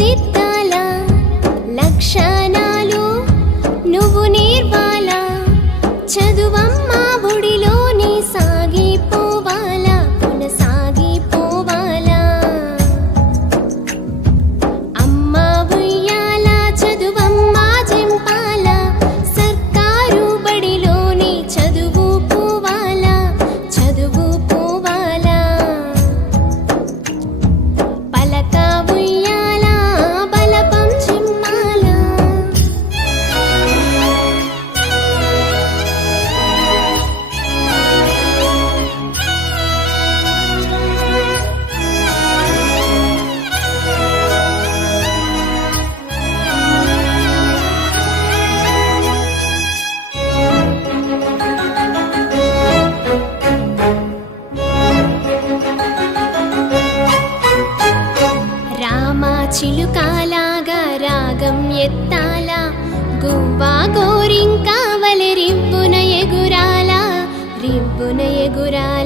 తీర్చిదిద్దాలా లక్షణాలు నువ్వు నేర్వాలా చదువమ్మా బుడిలోని సాగిపోవాలా కొనసాగిపోవాలా అమ్మా ఉయ్యాలా చదువమ్మా జంపాలా సర్కారు బడిలోని చదువు పోవాలా చదువు పోవాలా పలక ఉయ్యాలా బలపం చిమ్మాలా రామా చిలుకాలాగా రాగం ఎత్తాలా గువ్వా గోరింకావలి రిబ్బున ఎగురాలా రిబ్బున ఎగురాలా